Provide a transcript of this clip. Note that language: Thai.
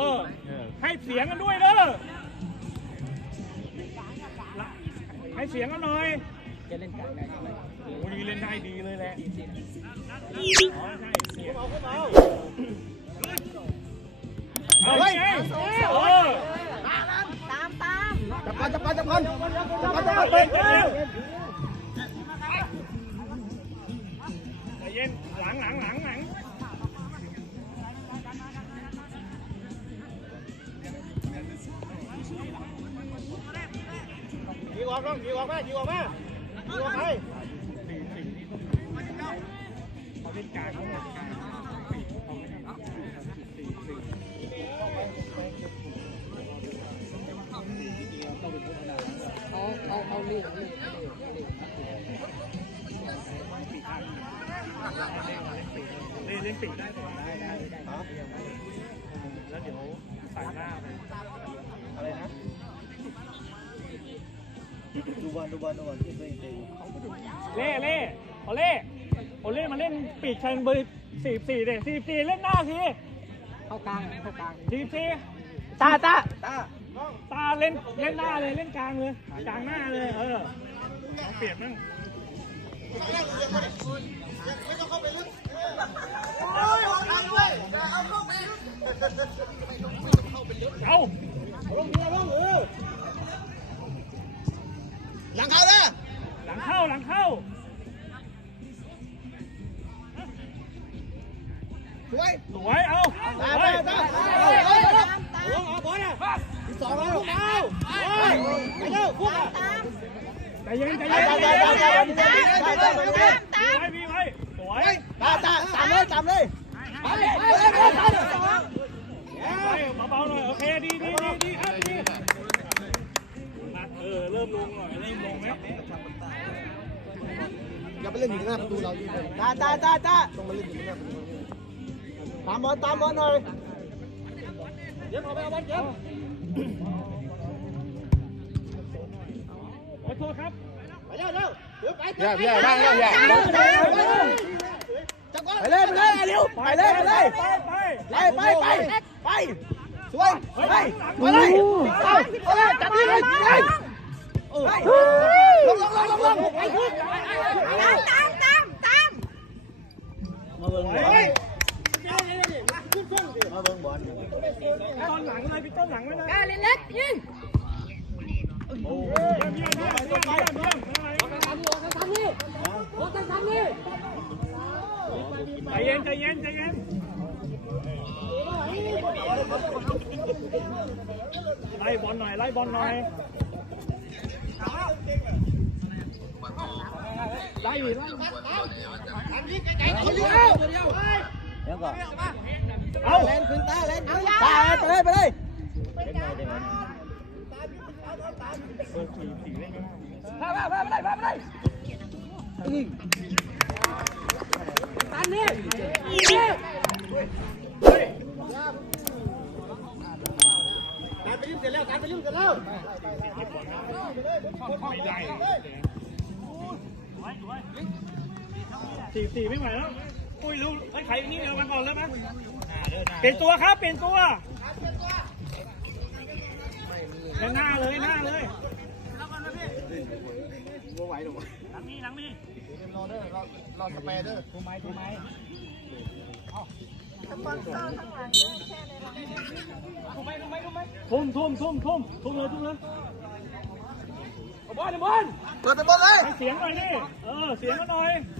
ออ ให้เสียงกันด้วยเด้อให้เสียงกันหน่อยจะเล่นกลางได้ไหมโอ้ดีเล่นได้ดีเลยแหละอ๋อใช่เสียงเอาไว้ไงเออตามตามจับกันจับกันจับกันจับกันจับกัน ออกน้องยิงออกมายิงออกมายิงออกไปเขาเล่นกางเขาเล่นกางเอาเอาเอาลูกลูกเล่นเล่นปีกได้ไหมได้ได้ได้แล้วเดี๋ยวใส่หน้าไปอะไรนะ บอลดูบอลดูบอลที่ตัวเองเตะเล่เล่โอเล่โอเล่มาเล่นปีกแทนเบอร์สี่สี่เด็สี่สี่เล่นหน้าทีเข้ากลางเข้ากลางสี่สี่ตาตาตาตาเล่นเล่นหน้าเลยเล่นกลางเลยกลางหน้าเลยเออลองเปลี่ยนมั่งเอา หลังเขาเด้อหลังเข้าหลังเข้าสวยสวยเอาตาเฮ้ยตาตาตามตามลงเอาบอลอะสองแล้วเอาไปเร็วพวกอะตามใจเย็นใจตาเย็นตาใจตาเย็นตาตาตาตาตาตาตามพี่ไว้สวยตาตาตามเลยตามเลยไปเลยไปเลยไปเลยเบ อย่าไปเล่นอยู่หน้าประตูเราตาตาตาตาต้องมาเล่นอยู่หน้าประตูตามบอลตามบอลหน่อยเดี๋ยวเอาไปเอาบอลเก็บขอโทษครับไปเร็วเร็วเดี๋ยวไปเดี๋ยวเดี๋ยวนั่งแล้วเดี๋ยวจับก่อนไปเลยไปเลยเร็วไปเลยไปเลยไปไปไปไปไปไปสวยไปไปเลยเอาเอาเลยจับที่เลยไปลงลงลงลงลงไป หลังเลยพี่ต้นหลังไว้เลยกาเล็กยิงเยี่ยมเยี่ยมเยี่ยมเยี่ยมเยี่ยมเยี่ยมใจเย็นใจเย็นใจเย็นไล่บอลหน่อยไล่บอลหน่อยไล่ไล่ แล้วก็เอาเล่นขึ้นตาเล่นตาไปเลยไปเลยเออสี่สี่เล่นไม่ได้พาพาพาไปเลยพาไปเลยนี่ตันนี่การไปยืมเสร็จแล้วการไปยืมกันแล้วไม่ได้สี่สี่ไม่ไหวแล้ว อุ้ยรู้ไอ้ไข่นี่เดียวกันก่อนแล้วมั้ยเปลี่ยนตัวครับ เปลี่ยนตัวหน้าเลยหน้าเลยบัวไหวหรือหลังนี้หลังนี้รอเด้อรอรอสเปรย์เด้อถูไม้ถูไม้สปอนเซอร์ข้างหลังเยอะแค่ในร้านทุ่มทุ่มทุ่มทุ่มทุ่มเลยทุ่มเลยบอลบอลเปิดไปบอลเลยให้เสียงหน่อยดิเออเสียงกันหน่อยใจเย็นใจ